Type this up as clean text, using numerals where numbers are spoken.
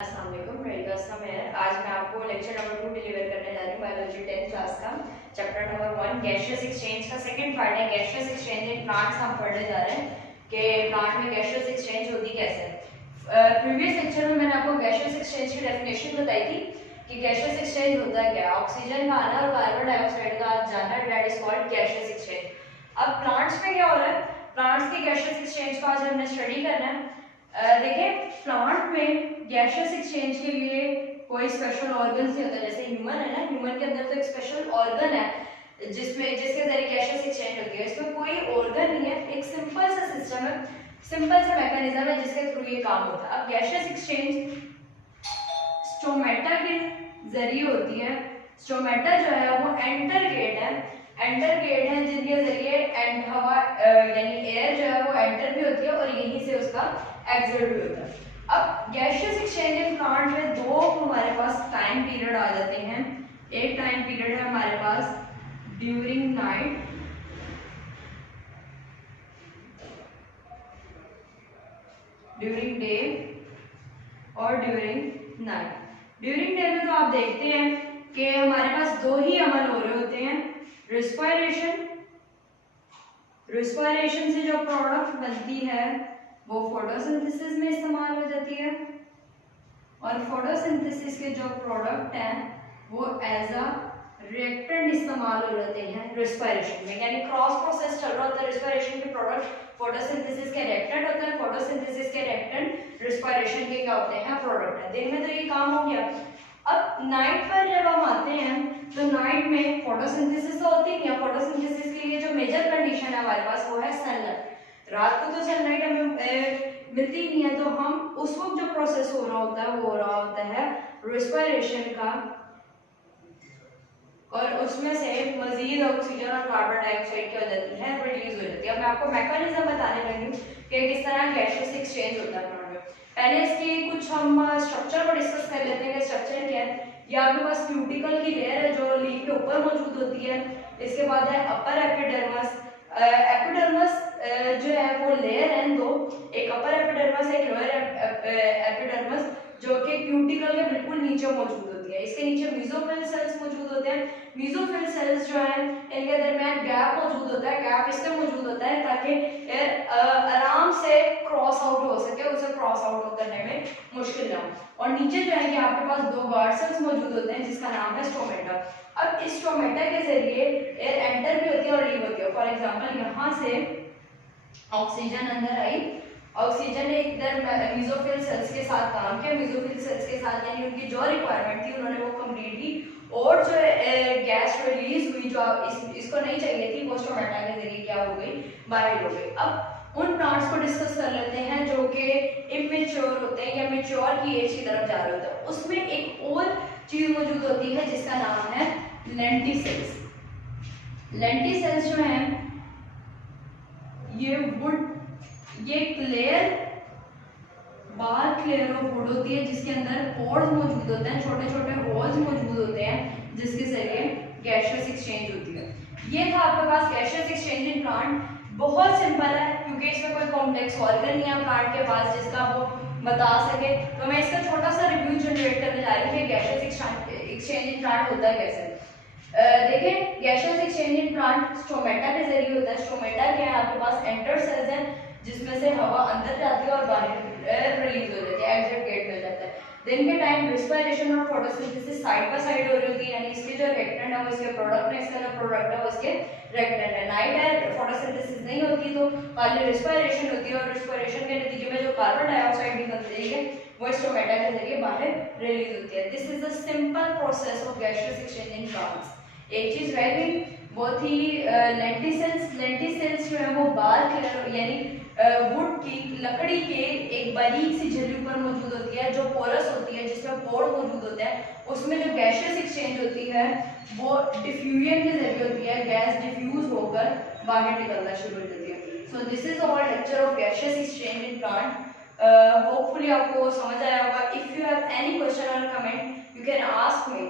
अस्सलाम वालेकुम, रेडिका असलम है। आज मैं आपको लेक्चर नंबर 2 डिलीवर करने जा रही हूँ बायोलॉजी 10th क्लास का चैप्टर नंबर 1 गैसियस एक्सचेंज का सेकंड पार्ट है। गैसियस एक्सचेंज इन प्लांट्स हम पढ़ने जा रहे हैं कि प्लांट में गैसियस एक्सचेंज होती कैसे है। प्रीवियस लेक्चर में मैंने आपको गैसियस एक्सचेंज की डेफिनेशन बताई थी कि गैसियस एक्सचेंज होता है क्या, ऑक्सीजन का आना और कार्बन डाइऑक्साइड का जाना, that is called gaseous exchange. अब प्लांट्स में क्या हो रहा है, प्लांट्स की गैसियस एक्सचेंज को आज हमने स्टडी करना है। देखिए प्लांट में गैसियस एक्सचेंज के लिए कोई स्पेशल ऑर्गन नहीं होता। जैसे ह्यूमन है ना, ह्यूमन के अंदर तो एक स्पेशल ऑर्गन है जिसके जरिए गैसियस एक्सचेंज होती है। इसमें कोई ऑर्गन नहीं है, एक सिंपल सा सिस्टम है, सिंपल सा मैकेनिज्म है जिसके थ्रू ये काम होता है। अब गैसियस एक्सचेंज स्टोमेटा के जरिए होती है। स्टोमेटा जो है वो एंटर गेट है, जिनके जरिए हवा यानी एयर जो है वो एंटर भी होती है और यहीं से उसका एग्जिट भी होता है। अब गैसियस एक्सचेंज इन प्लांट में दो हमारे पास टाइम पीरियड आ जाते हैं। एक टाइम पीरियड है हमारे पास ड्यूरिंग नाइट, ड्यूरिंग डे और ड्यूरिंग नाइट। ड्यूरिंग डे में तो आप देखते हैं कि हमारे पास दो ही अमल हो रहे होते हैं, रिस्पायरेशन से जो प्रोडक्ट बनती है वो फोटोसिंथेसिस में इस्तेमाल हो जाती है और फोटोसिंथेसिस के जो प्रोडक्ट हैं वो एज अ रिएक्टेंट इस्तेमाल हो जाते हैं रिस्पायरेशन में। यानी क्रॉस प्रोसेस चल रहा होता है, रिस्पायरेशन के प्रोडक्ट फोटोसिंथेसिस के रिएक्टेंट होते हैं, फोटोसिंथेसिस के रिएक्टेंट रिस्पायरेशन के क्या होते हैं, प्रोडक्ट है। दिन में तो ये काम हो गया। अब नाइट पर जब हम आते हैं तो नाइट में फोटोसिंथेसिस तो होती नहीं है। फोटोसिंथेसिस के लिए जो मेजर कंडीशन है हमारे पास वो है सनलाइट। रात को तो सनलाइट हमें मिलती ही नहीं है, तो हम उस वक्त जो प्रोसेस हो रहा होता है वो हो रहा होता है रिस्पायरेशन का, और उसमें से मजीद ऑक्सीजन और कार्बन डाइऑक्साइड क्या हो जाती है, रिलीज हो जाती है। अब मैं आपको मैकेनिज्म बताने लगी हूँ कि किस तरह गैसियस एक्सचेंज होता है प्लांट में। पहले इसकी कुछ हम स्ट्रक्चर को डिस्कस कर लेते हैं कि स्ट्रक्चर क्या है। ये आपके पास क्यूटिकल की लेयर है जो लीफ के ऊपर मौजूद होती है। इसके बाद है अपर एपिडर्मस। एपिडर्मस जो है वो लेयर है दो, एक अपर एपिडर्मस एक लोअर एपिडर्मस, जो कि क्यूटिकल के बिल्कुल नीचे मौजूद होती है। इसके नीचे मेसोफिल सेल्स मौजूद होते हैं। मेसोफिल सेल्स जो है इनके दरमियान गैप मौजूद होता है। गैप इसलिए मौजूद होता है ताकि एयर आराम से क्रॉस आउट हो सके, उसे क्रॉस आउट करने में मुश्किल ना हो। और नीचे जो है कि आपके पास दो गार्ड सेल्स मौजूद होते हैं जिसका नाम है स्टोमेटा। अब इस स्टोमेटा के जरिए एयर एंटर भी होती है और लीव होती है। फॉर एग्जांपल यहाँ से ऑक्सीजन अंदर आई, ऑक्सीजन ने इधर मेसोफिल सेल्स के साथ काम किया, मेसोफिल सेल्स के साथ यानी उनकी जो रिक्वायरमेंट थी उन्होंने वो कंप्लीट की, और जो गैस रिलीज हुई जो इसको नहीं चाहिए थी वो स्टोमेटा के जरिए क्या हो गई, बाहर हो गई। अब उन प्लांट्स को डिस्कस कर लेते हैं जो कि इमेच्योर होते हैं या मैच्योर की एज की तरफ जा रहे होते हैं। उसमें एक और चीज मौजूद होती है जिसका नाम है लेंटिसेल्स। लेंटिसेल्स जो है ये clear bar clear of would होती है जिसके अंदर पोर्स मौजूद होते हैं, छोटे छोटे होल्स मौजूद होते हैं जिसके जरिए गैसियस एक्सचेंज होती है। ये था आपके पास गैसियस एक्सचेंज इन प्लांट। बहुत सिंपल है क्योंकि इसमें कोई कॉम्प्लेक्स ऑर्गन नहीं है प्लांट के पास जिसका वो बता सके। तो मैं इसका छोटा सा रिव्यू जनरेट करने जा रही हूँ कि गैसियस एक्सचेंज इन प्लांट होता है कैसे। देखिए gaseous exchange in plant stomata के जरिए होता है। स्टोमेटा क्या है, आपके पास एंटर सेल्स हैं जिसमें से हवा अंदर जाती है और बाहर रिलीज हो जाती है, एग्जिट गेट मिल जाता है। दिन के टाइम रिस्पायरेशन और फोटोसिंथेसिस साइड बाय साइड हो रही होती है, यानी इसके जो रिएक्टेंट है वो इसके प्रोडक्ट है, इसका जो प्रोडक्ट है वो इसके रिएक्टेंट है। नाइट है, फोटोसिंथेसिस नहीं होती तो खाली रिस्पायरेशन होती है और रिस्पायरेशन के नतीजे में जो कार्बन डाइऑक्साइड निकलती है वो स्टोमेटा के जरिए बाहर रिलीज होती है। This is the simple process of gaseous exchange in plants. एक चीज रह गई वो थी लेंटिसेल्स। लेंटिसेल्स जो है वो बार यानी वुड की लकड़ी के एक बारीक सी झिल्ली पर मौजूद होती है जो पोरस होती है, जिसमें पोर मौजूद होते हैं। उसमें जो गैसियस एक्सचेंज होती है वो डिफ्यूजन के जरिए होती है, गैस डिफ्यूज होकर बाहर निकलना शुरू हो जाती है। So this is our lecture of gaseous exchange in plant. Hopefully आपको समझ आया होगा। If you have any question और comment you can ask me.